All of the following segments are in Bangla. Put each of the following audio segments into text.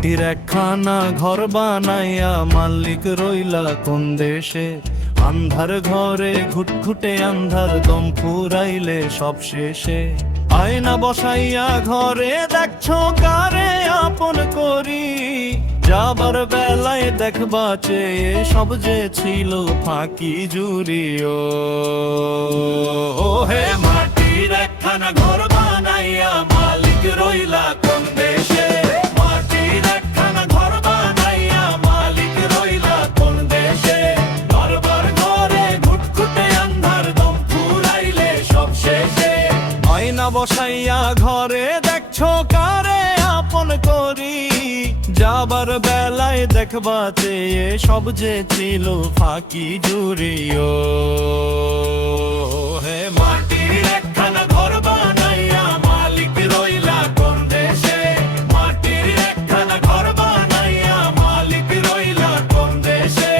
মাটির একখানা ঘর বানাইয়া মালিক রইলা কোন দেশে। আন্ধার ঘরে ঘুটঘুটে আন্ধার দম ফুরাইলে সব শেষে। আয়না বসাইয়া ঘরে দেখছো কারে আপন করি, যাবার বেলায় দেখবা চেয়ে সব যে ছিল ফাঁকি জুড়ি। ও হে মাটির একখানা ঘর বানাইয়া মালিক রইলা কোন দেশে। মাটির একখানা ঘর বানাইয়া মালিক রইলা কোন দেশে। বারবার ঘরে ঘুটঘুটে আন্ধার দম ফুরাইলে সব শেষে। আয়না বসাইয়া ঘরে দেখছো কারে আপন করি, যাবার বেলায় দেখবা চেয়ে সব যে ছিল ফাঁকি জুড়ি। ও হে মাটির একখানা ঘর বানাইয়া মালিক রইলা কোন দেশে। মাটির একখানা ঘর বানাইয়া মালিক রইলা কোন দেশে।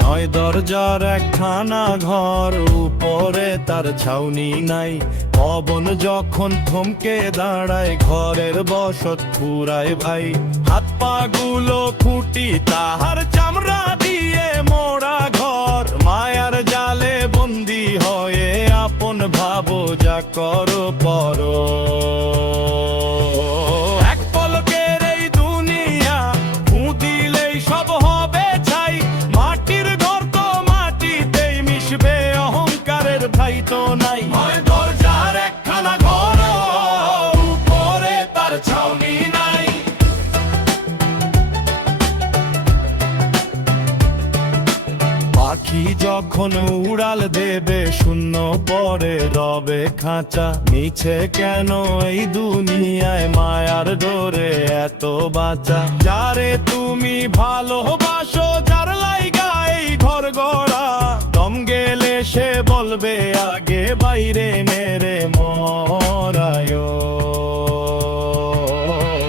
নয় দরজার একখানা ঘর, উপরে তার ছাউনি নাই। পবন যখন থমকে দাঁড়ায় ঘরের বসত ফুরায় ভাই। হাত পা গুলো খুঁটি তাহার চামড়া দিয়ে মোড়া ঘর। মায়ার জালে বন্দি হয়ে আপন ভাবো যা করো পরো। এক পলকের এই দুনিয়া ফু দিলেই সব হবে ছাই। মাটির ঘর তো মাটিতেই মিশবে, অহংকারের ভাই তো নাই। দরজার একখানা ঘর, উপরে তার ছাউনি নাই। পাখি যখন উড়াল দেবে শূন্য পরে রবে খাঁচা। মিছে কেন এই দুনিয়ায় মায়ার ডোরে এত বাঁচা। যারে তুমি ভালোবাসো যার লাইগা এই ঘর গড়া, দম গেলে সে বলবে আগে বাইরে মেরে মরায়।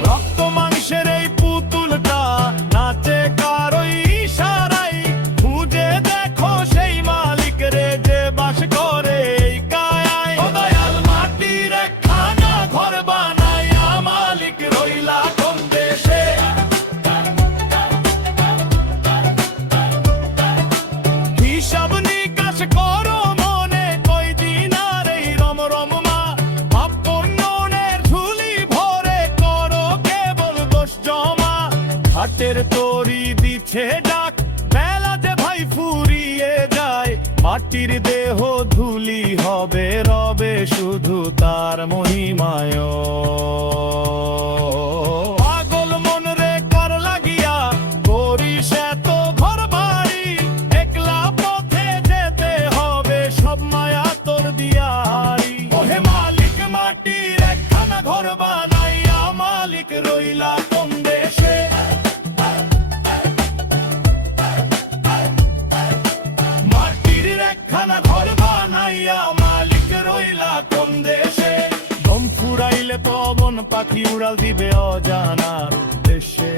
রক্ত মাংসের এই পুতুলটা নাচে কারোই ইশারাই। খুঁজে দেখো সেই মালিক রে যে বাস করে এই কায়ায়। ও দয়াল মাটির একখানা ঘর বানাইয়া মালিক রইলা কোন দেশে। হিসাব নিকাশ করো মনে কয়দিন আর এই রমরমা। আপনের ঝুলি ভরে করো কেবল দোষ জমা। হাটের তরি দিচ্ছে ডাক বেলা যে ভাই ফুরিয়ে যায়। মাটির দেহ ধুলি হবে রবে শুধু তার মহিমায়। পাগল মন রে কর লাগিয়া করিস এত ঘর বাড়ি। একলা পথে যেতে হবে সব মায়া তোর দিয়ারি। ওহে মালিক মাটির একখানা ঘর বানাইয়া মালিক রইলা কোন দেশে। মাটির একখানা ঘর বানাইয়া মালিক রইলা কোন দেশে। দম ফুরাইলে পবন পাখি উড়াল দিবে অজানার দেশে।